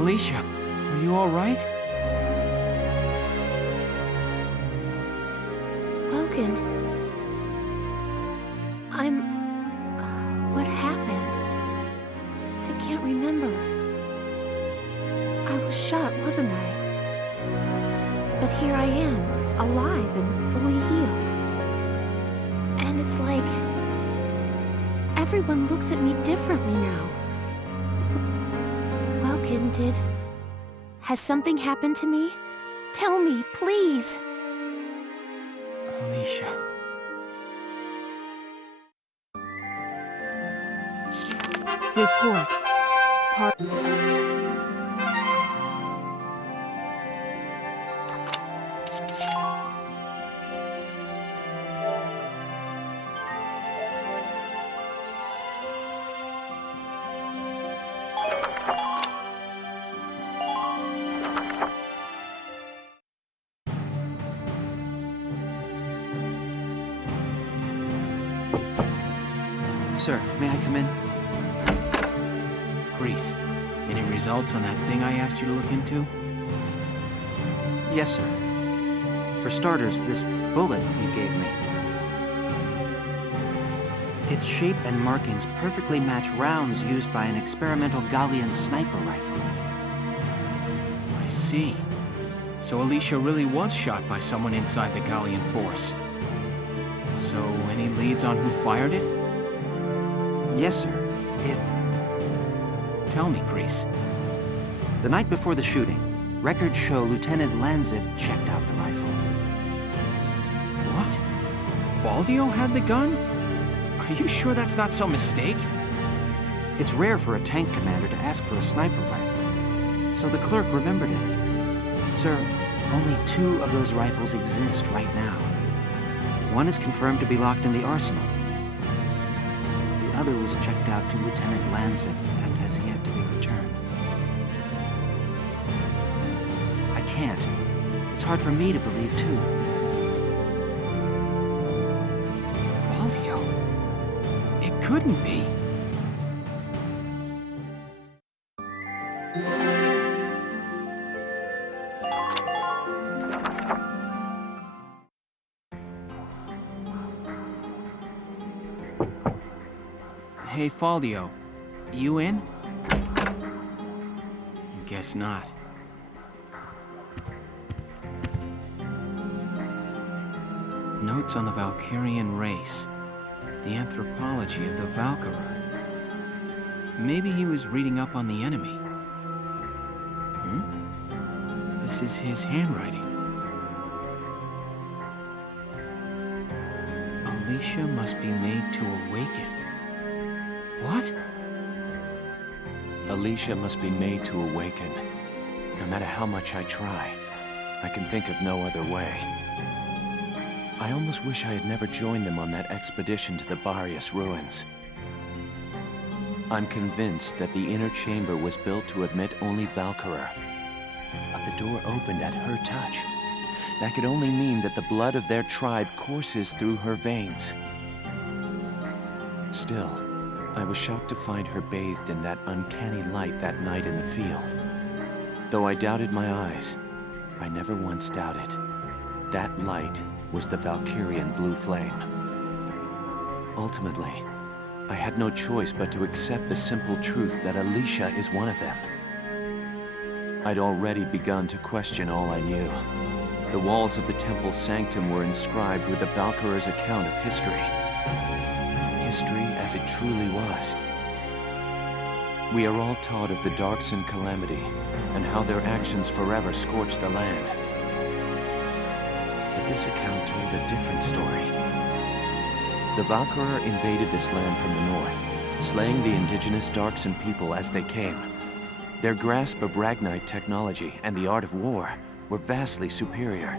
Alicia, are you all right? Logan. What happened? I can't remember. I was shot, wasn't I? But here I am, alive and fully healed. And it's like... everyone looks at me differently now. Logan, has something happened to me? Tell me, please! Alicia. Report. Sir, may I come in? Grease, any results on that thing I asked you to look into? Yes, sir. For starters, this bullet you gave me. Its shape and markings perfectly match rounds used by an experimental Gallian sniper rifle. I see. So Alicia really was shot by someone inside the Gallian force. So, any leads on who fired it? Yes, sir. Tell me, Grease. The night before the shooting, records show Lieutenant Lanzip checked out the rifle. What? Valdio had the gun? Are you sure that's not some mistake? It's rare for a tank commander to ask for a sniper rifle, so the clerk remembered it. Sir, only 2 of those rifles exist right now. One is confirmed to be locked in the arsenal. The other was checked out to Lieutenant Lanzip and has yet to be returned. I can't. It's hard for me to believe, too. Valdio? It couldn't be. Hey, Valdio. You in? Guess not. Notes on the Valkyrian race. The anthropology of the Valkyria. Maybe he was reading up on the enemy. This is his handwriting. Alicia must be made to awaken. What? Alicia must be made to awaken. No matter how much I try, I can think of no other way. I almost wish I had never joined them on that expedition to the Barrius ruins. I'm convinced that the inner chamber was built to admit only Valkyria. But the door opened at her touch. That could only mean that the blood of their tribe courses through her veins. Still, I was shocked to find her bathed in that uncanny light that night in the field. Though I doubted my eyes, I never once doubted. That light was the Valkyrian blue flame. Ultimately, I had no choice but to accept the simple truth that Alicia is one of them. I'd already begun to question all I knew. The walls of the temple sanctum were inscribed with the Valkyria's account of history. History as it truly was. We are all taught of the Darkson calamity and how their actions forever scorched the land. But this account told a different story. The Valkyria invaded this land from the north, slaying the indigenous Darkson people as they came. Their grasp of Ragnite technology and the art of war were vastly superior.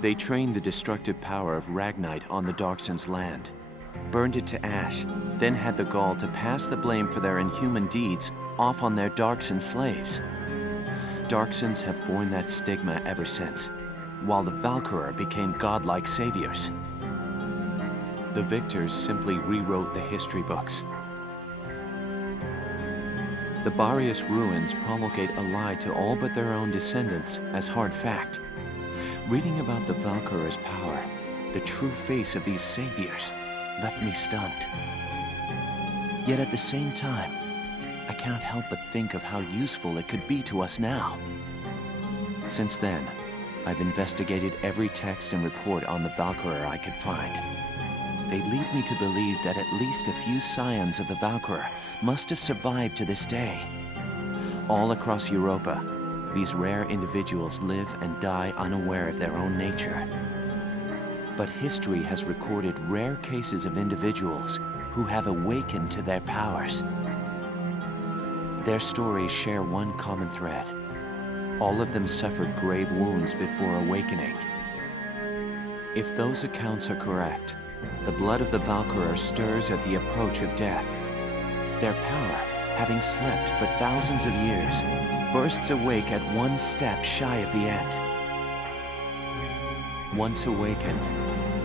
They trained the destructive power of Ragnite on the Darkson's land, burned it to ash, then had the gall to pass the blame for their inhuman deeds off on their Darkson slaves. Darksons have borne that stigma ever since, while the Valkyria became godlike saviors. The victors simply rewrote the history books. The Barrius ruins promulgate a lie to all but their own descendants as hard fact. Reading about the Valkyrier's power, the true face of these saviors, left me stunned. Yet at the same time, I cannot help but think of how useful it could be to us now. Since then, I've investigated every text and report on the Valkyria I could find. They lead me to believe that at least a few scions of the Valkyria must have survived to this day. All across Europa, these rare individuals live and die unaware of their own nature. But history has recorded rare cases of individuals who have awakened to their powers. Their stories share one common thread. All of them suffered grave wounds before awakening. If those accounts are correct, the blood of the Valkyria stirs at the approach of death. Their power, having slept for thousands of years, bursts awake at one step shy of the end. Once awakened,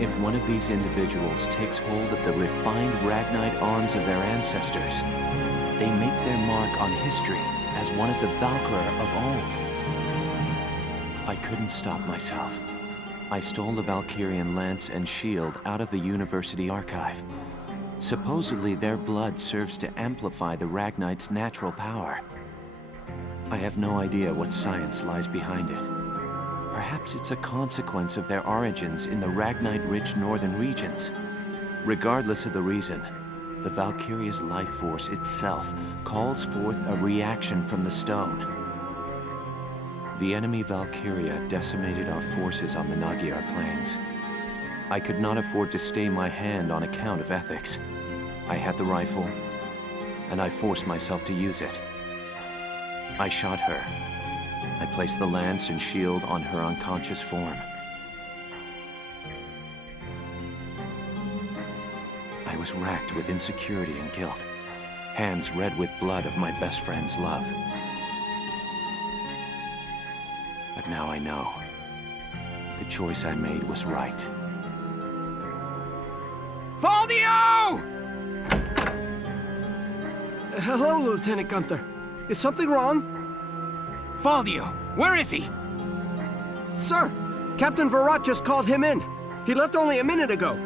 if one of these individuals takes hold of the refined Ragnite arms of their ancestors, they make their mark on history as one of the Valkyria of old. I couldn't stop myself. I stole the Valkyrian lance and shield out of the university archive. Supposedly, their blood serves to amplify the Ragnite's natural power. I have no idea what science lies behind it. Perhaps it's a consequence of their origins in the Ragnite-rich northern regions. Regardless of the reason, the Valkyria's life force itself calls forth a reaction from the stone. The enemy Valkyria decimated our forces on the Magyar plains. I could not afford to stay my hand on account of ethics. I had the rifle, and I forced myself to use it. I shot her. I placed the lance and shield on her unconscious form. I was racked with insecurity and guilt, hands red with blood of my best friend's love. But now I know. The choice I made was right. Valdio! Hello, Lieutenant Gunther. Is something wrong? Valdio, where is he? Sir, Captain Virat just called him in. He left only a minute ago.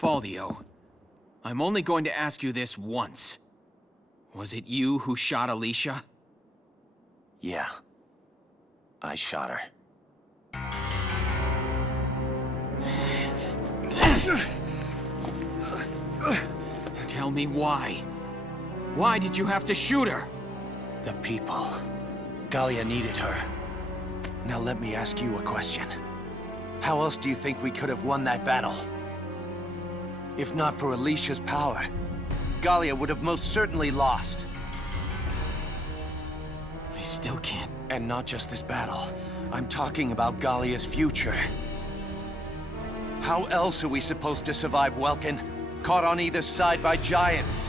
Valdio, I'm only going to ask you this once. Was it you who shot Alicia? Yeah. I shot her. Tell me why. Why did you have to shoot her? The people. Gallia needed her. Now let me ask you a question. How else do you think we could have won that battle? If not for Alicia's power, Gallia would have most certainly lost. I still can't. And not just this battle. I'm talking about Gallia's future. How else are we supposed to survive Welkin, caught on either side by giants?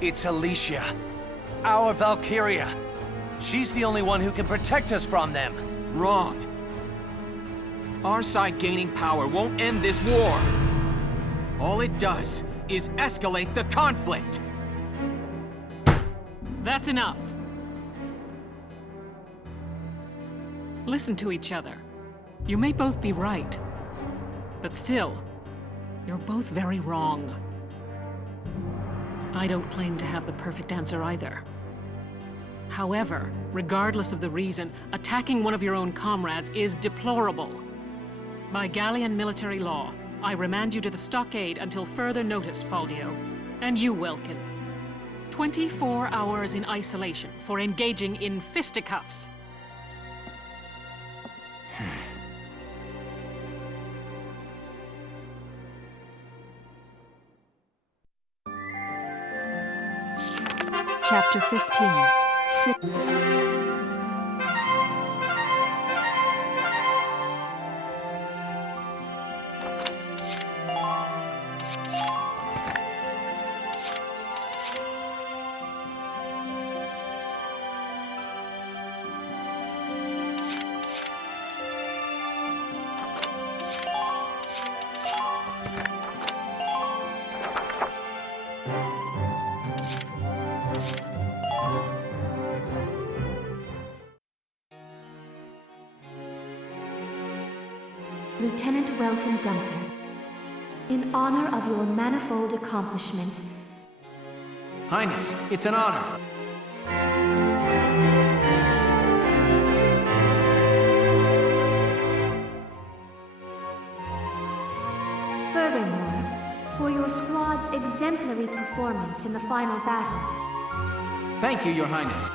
It's Alicia, our Valkyria. She's the only one who can protect us from them. Wrong. Our side gaining power won't end this war. All it does is escalate the conflict. That's enough. Listen to each other. You may both be right, but still, you're both very wrong. I don't claim to have the perfect answer either. However, regardless of the reason, attacking one of your own comrades is deplorable. By Gallian military law, I remand you to the stockade until further notice, Valdio. And you, Welkin. 24 hours in isolation for engaging in fisticuffs. Chapter 15. Sit. Lieutenant Welcome Gunther. In honor of your manifold accomplishments, Highness, it's an honor. furthermore, for your squad's exemplary performance in the final battle. Thank you, Your Highness.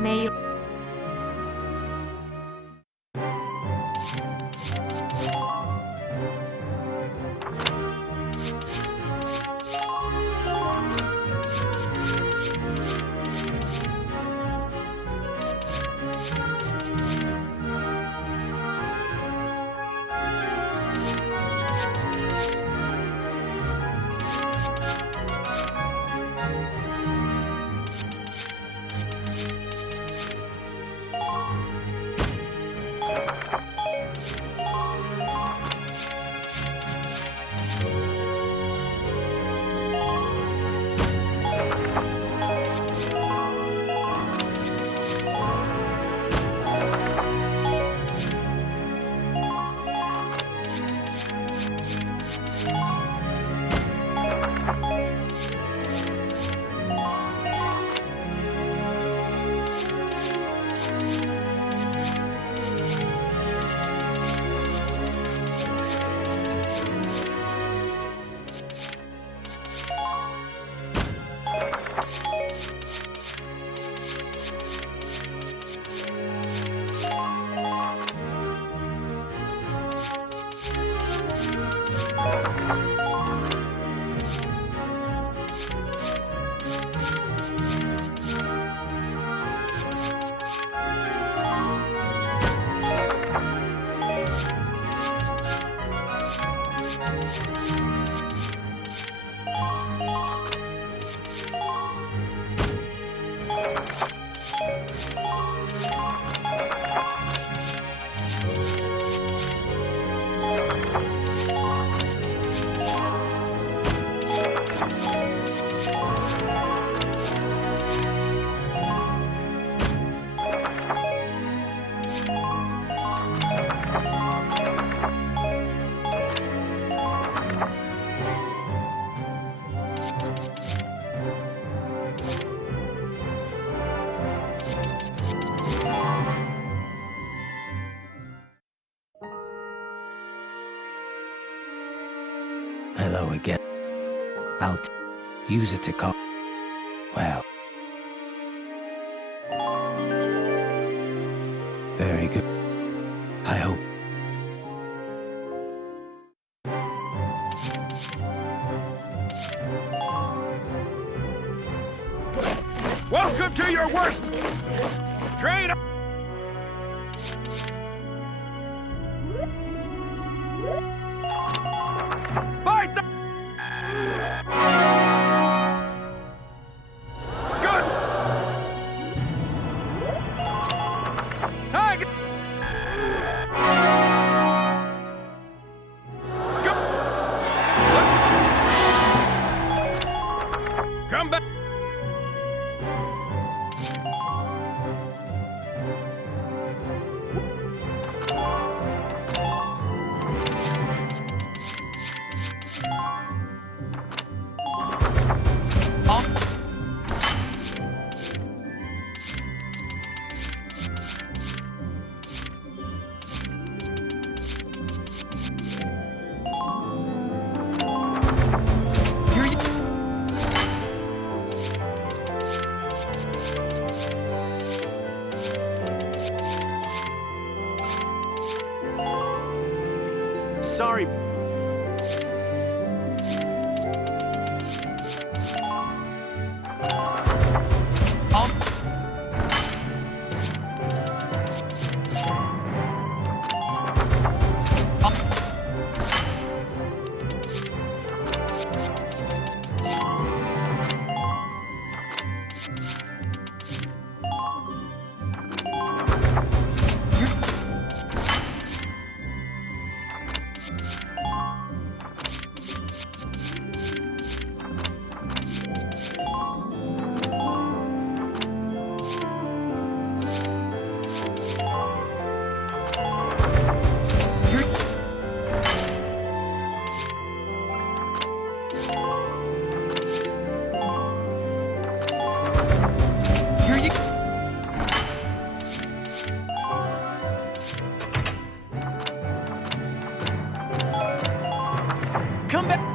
May you... Hello again. I'll use it to call. Well. Very good. I hope. Welcome to your worst train. Bite the... Good. Hi. Go. Listen. Come back. Sorry. Come back!